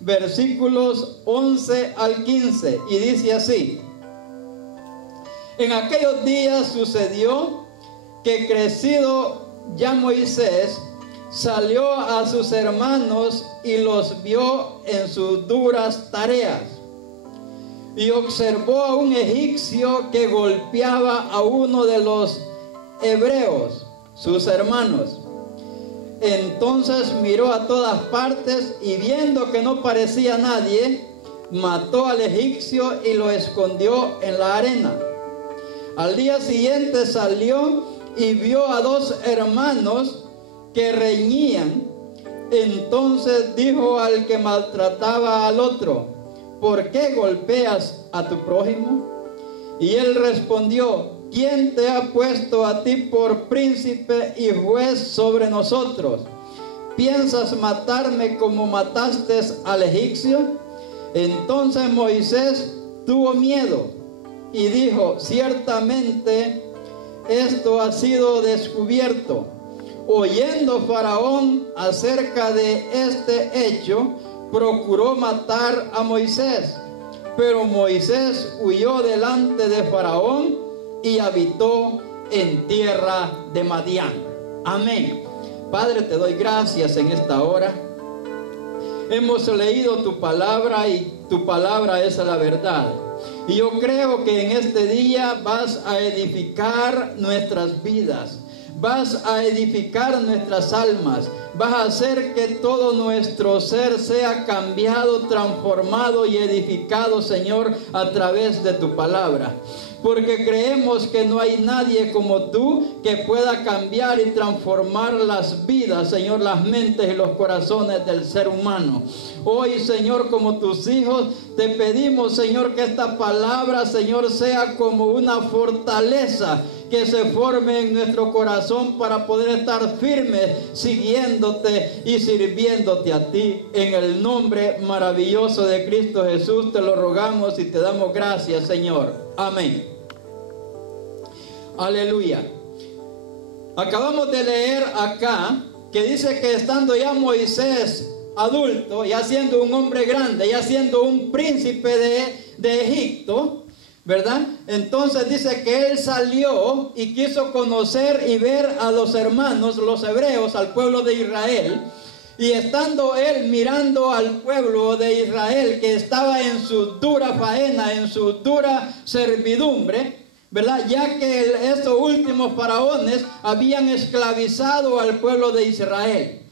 versículos 11 al 15, y dice así: en aquellos días sucedió que, crecido ya Moisés, salió a sus hermanos y los vio en sus duras tareas, y observó a un egipcio que golpeaba a uno de los hebreos, sus hermanos. Entonces miró a todas partes, y viendo que no parecía nadie, mató al egipcio y lo escondió en la arena. Al día siguiente salió y vio a dos hermanos que reñían. Entonces dijo al que maltrataba al otro: ¿por qué golpeas a tu prójimo? Y él respondió: ¿quién te ha puesto a ti por príncipe y juez sobre nosotros? ¿Piensas matarme como mataste al egipcio? Entonces Moisés tuvo miedo y dijo: ciertamente esto ha sido descubierto. Oyendo Faraón acerca de este hecho, procuró matar a Moisés. Pero Moisés huyó delante de Faraón y habitó en tierra de Madián. Amén. Padre, te doy gracias en esta hora. Hemos leído tu palabra y tu palabra es la verdad. Y yo creo que en este día vas a edificar nuestras vidas. Vas a edificar nuestras almas. Vas a hacer que todo nuestro ser sea cambiado, transformado y edificado, Señor, a través de tu palabra. Porque creemos que no hay nadie como tú que pueda cambiar y transformar las vidas, Señor, las mentes y los corazones del ser humano. Hoy, Señor, como tus hijos, te pedimos, Señor, que esta palabra, Señor, sea como una fortaleza que se forme en nuestro corazón para poder estar firmes, siguiéndote y sirviéndote a ti. En el nombre maravilloso de Cristo Jesús te lo rogamos y te damos gracias, Señor. Amén. Aleluya. Acabamos de leer acá que dice que estando ya Moisés adulto, ya siendo un hombre grande, ya siendo un príncipe de Egipto, ¿verdad? Entonces dice que él salió y quiso conocer y ver a los hermanos, los hebreos, al pueblo de Israel. Y estando él mirando al pueblo de Israel que estaba en su dura faena, en su dura servidumbre, ¿verdad? Ya que estos últimos faraones habían esclavizado al pueblo de Israel,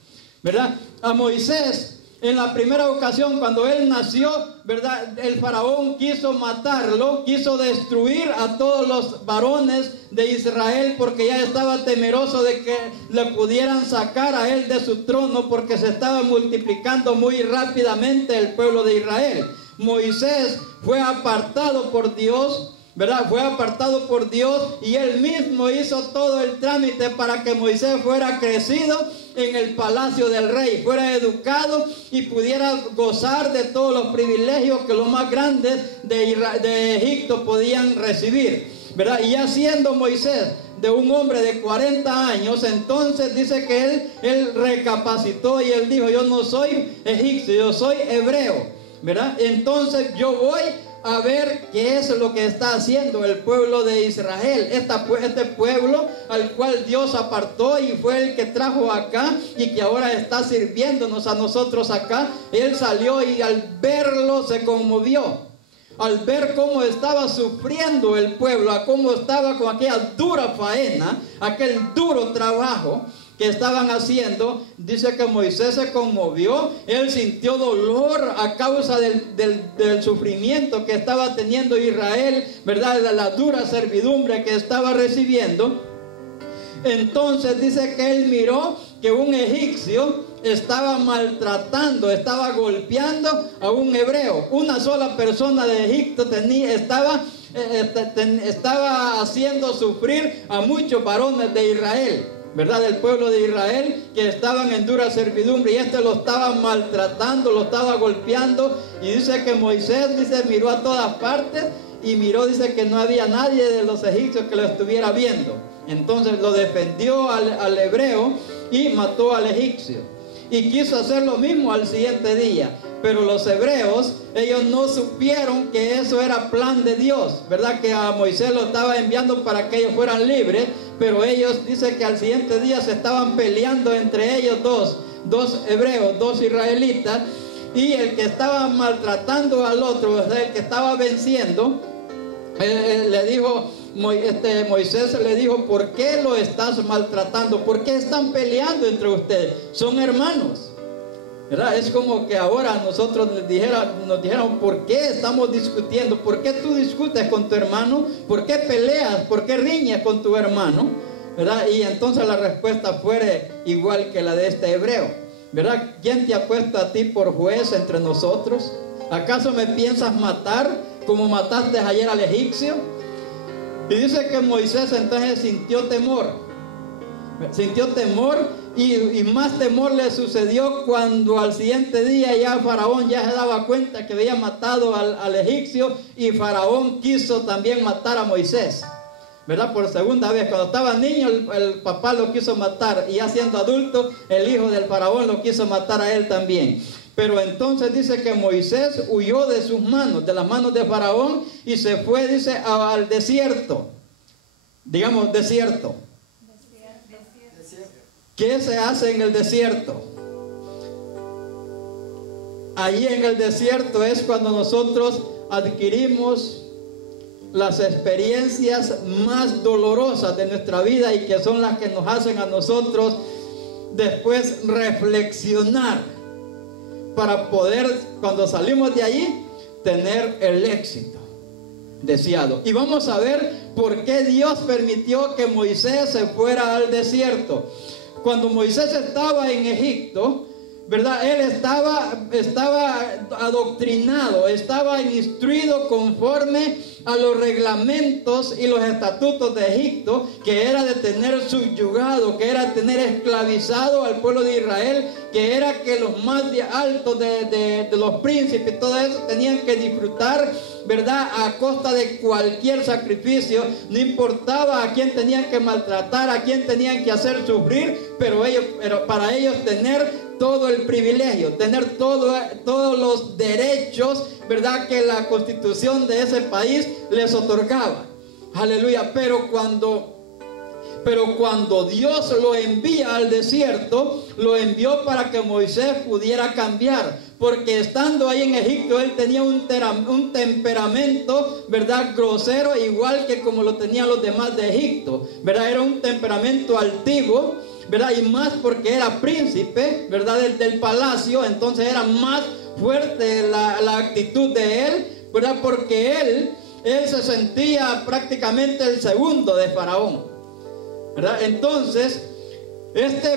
¿verdad? A Moisés, en la primera ocasión cuando él nació, ¿verdad?, el faraón quiso matarlo, quiso destruir a todos los varones de Israel, porque ya estaba temeroso de que le pudieran sacar a él de su trono, porque se estaba multiplicando muy rápidamente el pueblo de Israel. Moisés fue apartado por Dios, ¿verdad? Fue apartado por Dios, y él mismo hizo todo el trámite para que Moisés fuera crecido en el palacio del rey, fuera educado y pudiera gozar de todos los privilegios que los más grandes de Egipto podían recibir, ¿verdad? Y ya siendo Moisés de un hombre de 40 años, entonces dice que él recapacitó y él dijo: yo no soy egipcio, yo soy hebreo, ¿verdad? Entonces yo voy a ver qué es lo que está haciendo el pueblo de Israel, este pueblo al cual Dios apartó y fue el que trajo acá y que ahora está sirviéndonos a nosotros acá. Él salió y al verlo se conmovió, al ver cómo estaba sufriendo el pueblo, a cómo estaba con aquella dura faena, aquel duro trabajo que estaban haciendo. Dice que Moisés se conmovió, él sintió dolor a causa del sufrimiento que estaba teniendo Israel, ¿verdad?, de la dura servidumbre que estaba recibiendo. Entonces dice que él miró que un egipcio estaba maltratando, estaba golpeando a un hebreo. Una sola persona de Egipto estaba haciendo sufrir a muchos varones de Israel, ¿verdad?, del pueblo de Israel, que estaban en dura servidumbre, y lo estaba maltratando, lo estaba golpeando. Y dice que Moisés, miró a todas partes y miró, dice que no había nadie de los egipcios que lo estuviera viendo. Entonces lo defendió al hebreo y mató al egipcio. y quiso hacer lo mismo al siguiente día. Pero los hebreos, ellos no supieron que eso era plan de Dios, ¿verdad? Que a Moisés lo estaba enviando para que ellos fueran libres, pero ellos dicen que al siguiente día se estaban peleando entre ellos dos hebreos, dos israelitas, y el que estaba maltratando al otro, ¿verdad? El que estaba venciendo, le dijo, Moisés le dijo: ¿por qué lo estás maltratando? ¿Por qué están peleando entre ustedes? Son hermanos, ¿verdad? Es como que ahora nosotros nos dijeran: ¿por qué estamos discutiendo? ¿Por qué tú discutes con tu hermano? ¿Por qué peleas? ¿Por qué riñes con tu hermano? ¿Verdad? Y entonces la respuesta fuera igual que la de este hebreo, ¿verdad? ¿Quién te ha puesto a ti por juez entre nosotros? ¿Acaso me piensas matar como mataste ayer al egipcio? Y dice que Moisés entonces sintió temor y más temor le sucedió cuando al siguiente día ya Faraón ya se daba cuenta que había matado al egipcio, y Faraón quiso también matar a Moisés, ¿verdad? Por segunda vez. Cuando estaba niño el papá lo quiso matar, y ya siendo adulto el hijo del Faraón lo quiso matar a él también. Pero entonces dice que Moisés huyó de sus manos, de las manos de Faraón, y se fue, dice, al desierto. Digamos, desierto. ¿Qué se hace en el desierto? Allí en el desierto es cuando nosotros adquirimos las experiencias más dolorosas de nuestra vida, y que son las que nos hacen a nosotros después reflexionar, para poder, cuando salimos de allí, tener el éxito deseado. Y vamos a ver por qué Dios permitió que Moisés se fuera al desierto. Cuando Moisés estaba en Egipto, ¿verdad? Él estaba adoctrinado, estaba instruido conforme a los reglamentos y los estatutos de Egipto, que era de tener subyugado, que era tener esclavizado al pueblo de Israel, que era que los más altos de los príncipes, todo eso, tenían que disfrutar, ¿verdad? A costa de cualquier sacrificio. No importaba a quién tenían que maltratar, a quién tenían que hacer sufrir, pero para ellos tener todo el privilegio, tener todos los derechos, ¿verdad?, que la constitución de ese país les otorgaba. Aleluya. Pero cuando Dios lo envía al desierto, lo envió para que Moisés pudiera cambiar, porque estando ahí en Egipto él tenía un temperamento, ¿verdad?, grosero, igual que como lo tenían los demás de Egipto, ¿verdad? Era un temperamento altivo, ¿verdad? Y más porque era príncipe, ¿verdad?, del palacio. Entonces era más fuerte la actitud de él, ¿verdad? Porque él se sentía prácticamente el segundo de Faraón, ¿verdad? Entonces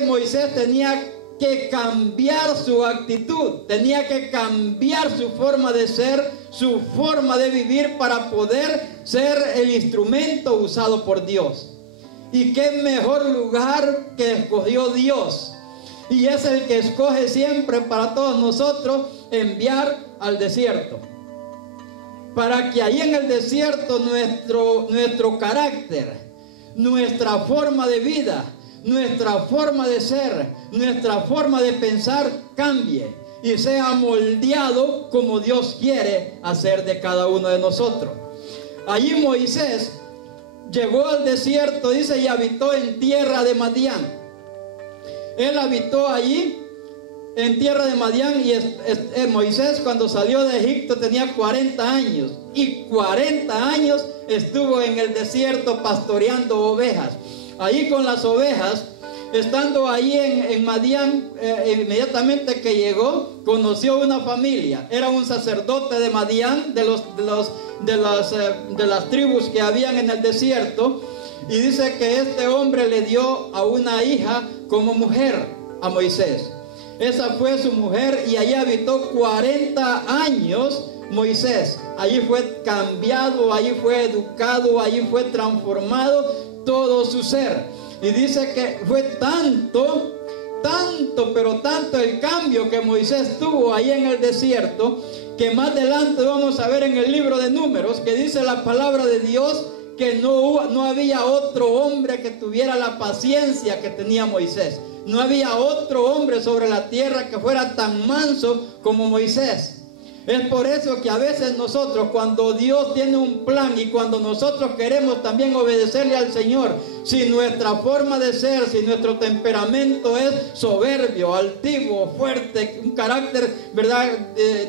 Moisés tenía que cambiar su actitud, tenía que cambiar su forma de ser, su forma de vivir, para poder ser el instrumento usado por Dios. Y qué mejor lugar que escogió Dios, y es el que escoge siempre para todos nosotros, enviar al desierto, para que ahí en el desierto nuestro carácter, nuestra forma de vida, nuestra forma de ser, nuestra forma de pensar cambie y sea moldeado como Dios quiere hacer de cada uno de nosotros. Allí Moisés llegó al desierto, dice, y habitó en tierra de Madián. Él habitó allí en tierra de Madián, y Moisés, cuando salió de Egipto, tenía 40 años. Y 40 años estuvo en el desierto pastoreando ovejas. Allí con las ovejas, estando ahí en Madián, inmediatamente que llegó, conoció una familia. Era un sacerdote de Madián, de las tribus que habían en el desierto, y dice que este hombre le dio a una hija como mujer a Moisés. Esa fue su mujer, y allí habitó 40 años Moisés. Allí fue cambiado, allí fue educado, allí fue transformado todo su ser. Y dice que fue tanto el cambio que Moisés tuvo ahí en el desierto, que más adelante vamos a ver en el libro de Números, que dice la palabra de Dios que no había otro hombre que tuviera la paciencia que tenía Moisés. no había otro hombre sobre la tierra que fuera tan manso como Moisés. Es por eso que a veces nosotros, cuando Dios tiene un plan y cuando nosotros queremos también obedecerle al Señor, si nuestra forma de ser, si nuestro temperamento es soberbio, altivo, fuerte, un carácter, ¿verdad?,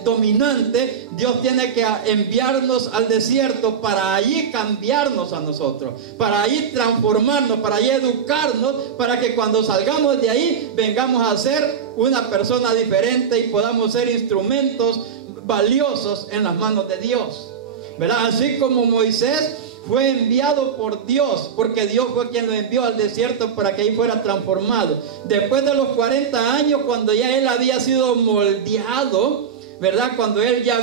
dominante, Dios tiene que enviarnos al desierto para allí cambiarnos a nosotros, para allí transformarnos, para allí educarnos, para que cuando salgamos de ahí vengamos a ser una persona diferente y podamos ser instrumentos valiosos en las manos de Dios, ¿verdad? Así como Moisés fue enviado por Dios, porque Dios fue quien lo envió al desierto para que ahí fuera transformado. Después de los 40 años, cuando ya él había sido moldeado, ¿verdad?, cuando él ya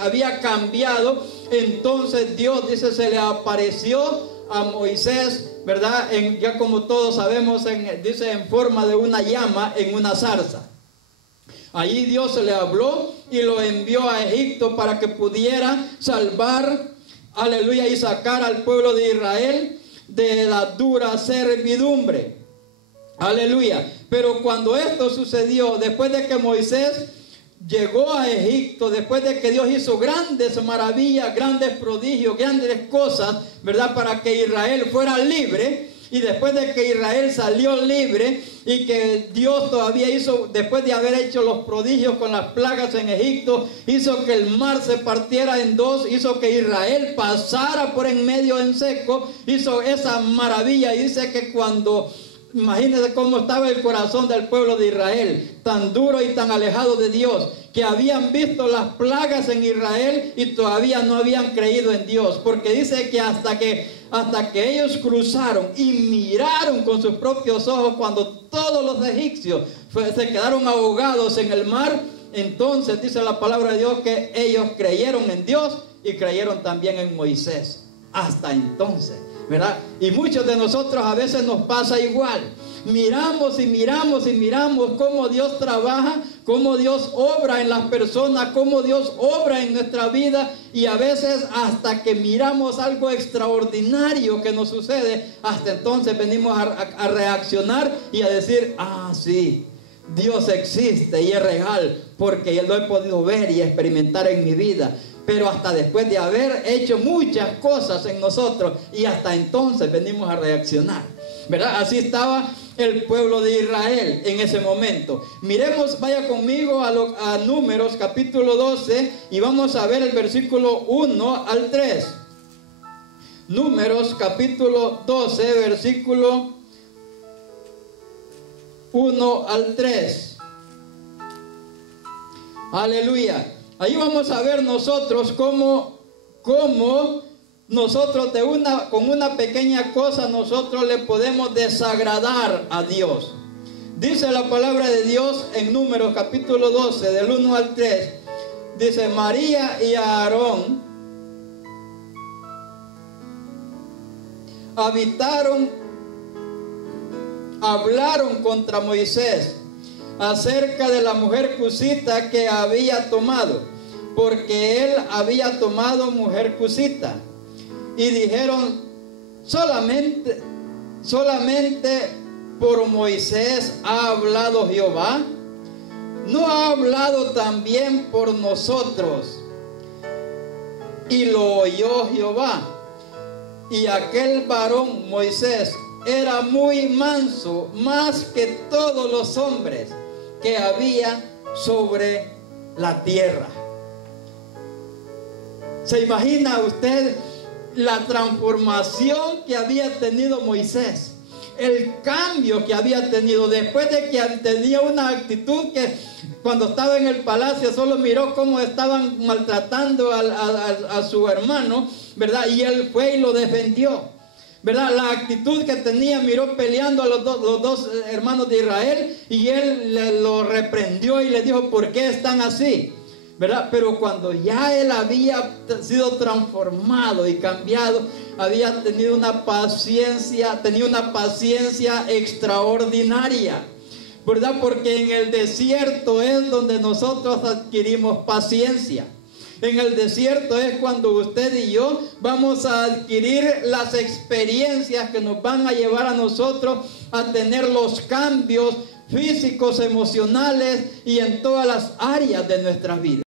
había cambiado, entonces Dios, dice, se le apareció a Moisés, ¿verdad?, ya como todos sabemos, dice, en forma de una llama en una zarza. Allí Dios se le habló y lo envió a Egipto para que pudiera salvar, aleluya, y sacar al pueblo de Israel de la dura servidumbre. Aleluya. Pero cuando esto sucedió, después de que Moisés llegó a Egipto, después de que Dios hizo grandes maravillas, grandes prodigios, grandes cosas, ¿verdad?, para que Israel fuera libre. Y después de que Israel salió libre y que Dios todavía hizo, después de haber hecho los prodigios con las plagas en Egipto, hizo que el mar se partiera en dos, hizo que Israel pasara por en medio en seco, hizo esa maravilla. Y dice que cuando, imagínense cómo estaba el corazón del pueblo de Israel, tan duro y tan alejado de Dios, que habían visto las plagas en Israel y todavía no habían creído en Dios, porque dice que hasta que ellos cruzaron y miraron con sus propios ojos, cuando todos los egipcios se quedaron ahogados en el mar, entonces dice la palabra de Dios que ellos creyeron en Dios y creyeron también en Moisés. Hasta entonces, ¿verdad? Y muchos de nosotros a veces nos pasa igual. Miramos y miramos y miramos cómo Dios trabaja, cómo Dios obra en las personas, cómo Dios obra en nuestra vida, y a veces hasta que miramos algo extraordinario que nos sucede, hasta entonces venimos a reaccionar y a decir, ah, sí, Dios existe y es real, porque lo he podido ver y experimentar en mi vida. Pero hasta después de haber hecho muchas cosas en nosotros, y hasta entonces venimos a reaccionar, ¿verdad? Así estaba el pueblo de Israel en ese momento. Miremos, vaya conmigo a Números capítulo 12 y vamos a ver el versículo 1 al 3. Números capítulo 12, versículo 1 al 3. Aleluya. Ahí vamos a ver nosotros cómo nosotros con una pequeña cosa nosotros le podemos desagradar a Dios. Dice la palabra de Dios en Números capítulo 12, del 1 al 3. Dice, María y Aarón hablaron contra Moisés acerca de la mujer cusita que había tomado, porque él había tomado mujer cusita. Y dijeron, solamente por Moisés ha hablado Jehová, ¿no ha hablado también por nosotros? Y lo oyó Jehová. Y aquel varón Moisés era muy manso, más que todos los hombres que había sobre la tierra. ¿Se imagina usted la transformación que había tenido Moisés? El cambio que había tenido después de que tenía una actitud que cuando estaba en el palacio solo miró cómo estaban maltratando a su hermano, ¿verdad? Y él fue y lo defendió, ¿verdad? La actitud que tenía, miró peleando a los dos hermanos de Israel, y él lo reprendió y le dijo, ¿por qué están así? ¿Verdad? Pero cuando ya él había sido transformado y cambiado, había tenido una paciencia, tenía una paciencia extraordinaria, ¿verdad? Porque en el desierto es donde nosotros adquirimos paciencia. En el desierto es cuando usted y yo vamos a adquirir las experiencias que nos van a llevar a nosotros a tener los cambios físicos, emocionales y en todas las áreas de nuestras vidas.